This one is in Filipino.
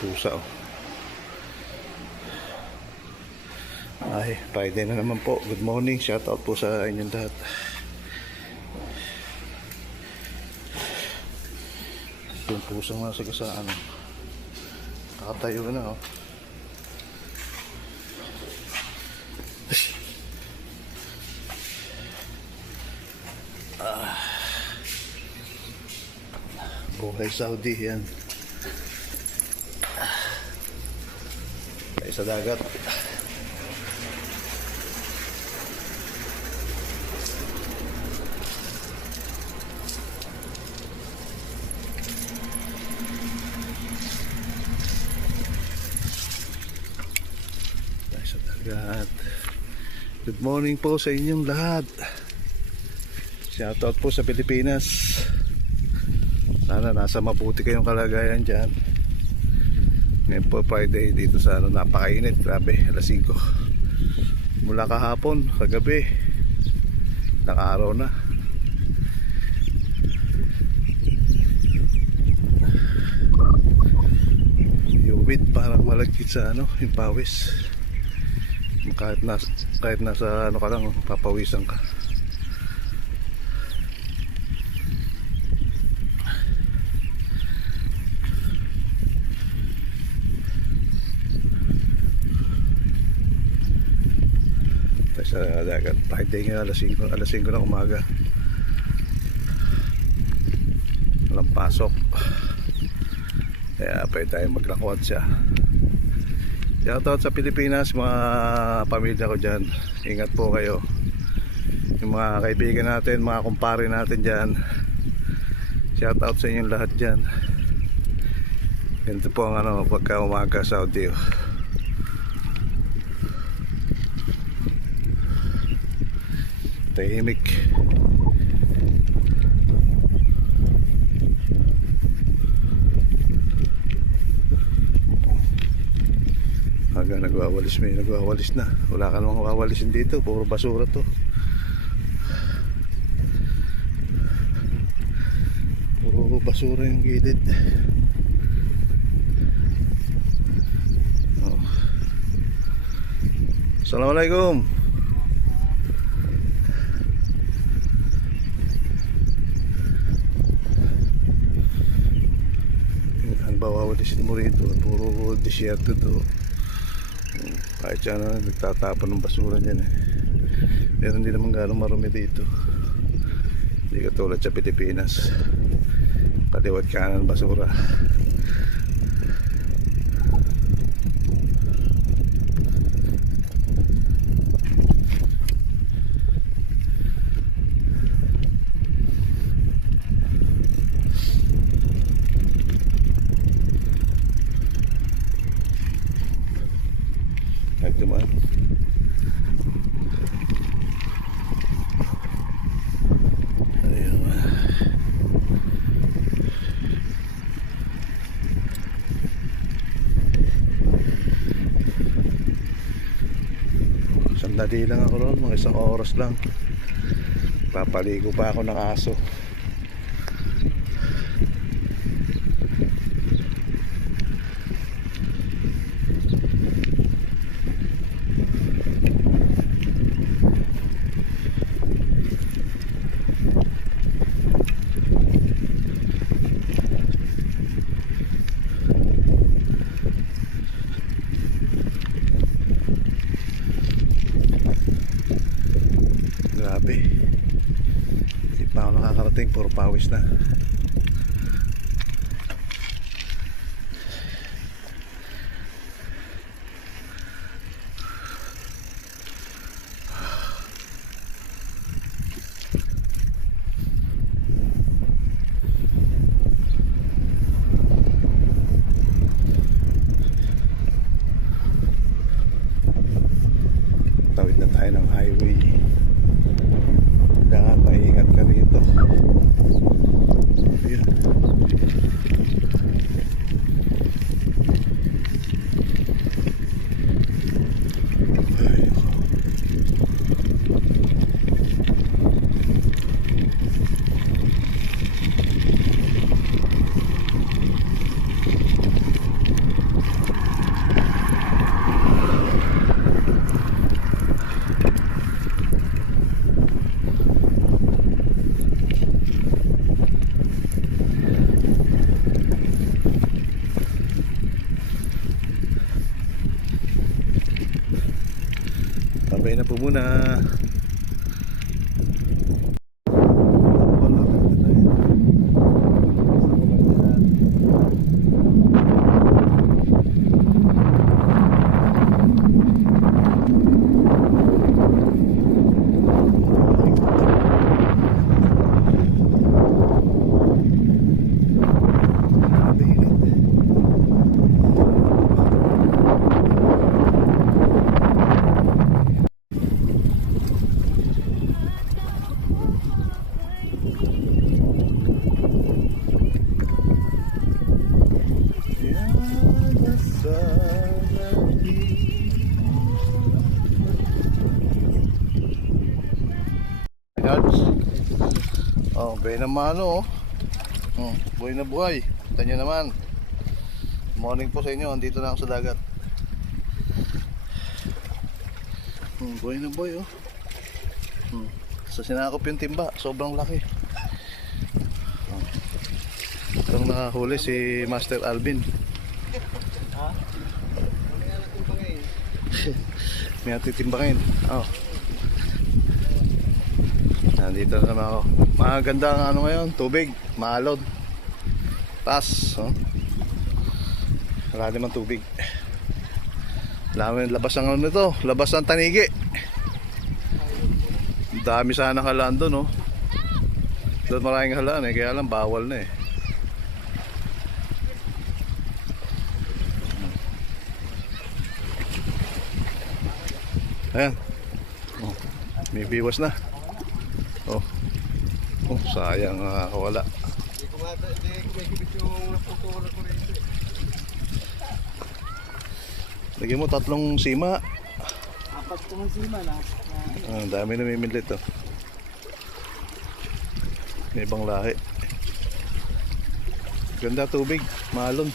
pusa oh. Ay, Friday na naman po. Good morning, shout out po sa inyong lahat. Yung pusang nasa kasaan oh. Nakatayo na oh. Buhay Saudi yan. Ay sa dagat. Ay sa dagat. Good morning po sa inyong lahat. Shoutout po sa Pilipinas. Sana nasa mabuti kayong kalagayan dyan. Ngayon po Friday dito sa napakainit. Grabe, alas 5 mula kahapon, kagabi naka-araw na. Humid, parang malagkit sa yung pawis. Kahit nasa ka lang, papawisan ka. Sa dagat, Friday nga alas 5 ng umaga. Walang pasok, kaya pwede tayo maglakwat siya. Shoutout sa Pilipinas, mga pamilya ko dyan. Ingat po kayo. Yung mga kaibigan natin, mga kumpare natin dyan, shoutout sa inyong lahat dyan. Ganito po ang pagka umaga sa Saudi. Tahimik. Hanggang nagwawalis, may nagwawalis na. Wala ka namang wawalisin dito, puro basura to. Puro basura yung gilid. Oh. Assalamualaikum. Bawawalisin mo rito, puro disyerto to. Kahit siya nagtatapon ng basura dyan pero hindi naman gano'ng marumi dito. Hindi katulad sa Pilipinas, kaliwat kanan basura. Dumaan. Ayun. Sandali lang ako ron, mga isang oras lang. Papaligo pa ako ng aso. Grabe, hindi pa ako nakakarating, puro pawis na. Tawid na tayo ng highway. Kailangan maingat ka rito. Ayun. muna. Oh, buhay na mano, oh. Buhay na buhay. Kita nyo naman. Morning po sa inyo. Andito na ako sa dagat. Buhay na buhay, oh. Sa sinakop yung timba. Sobrang laki. Itong nakahuli si Master Alvin. May natitimbangin. Oh. Nandito na naman ako. Maganda ang ano ngayon, tubig, maalon. Taas, oh. Wala naman tubig. Labas ang ano nito, labas ang tanigi. Dami sana halaan doon, oh. Doon maraming halaan eh, kaya lang bawal na eh. Ayan. Oh, may biwas na. Oh. Oh, sayang wala. Lagyan mo 3 sima. 4 sima na. Dami na mimilit, oh. May ibang lahi. Ganda tubig, maalon.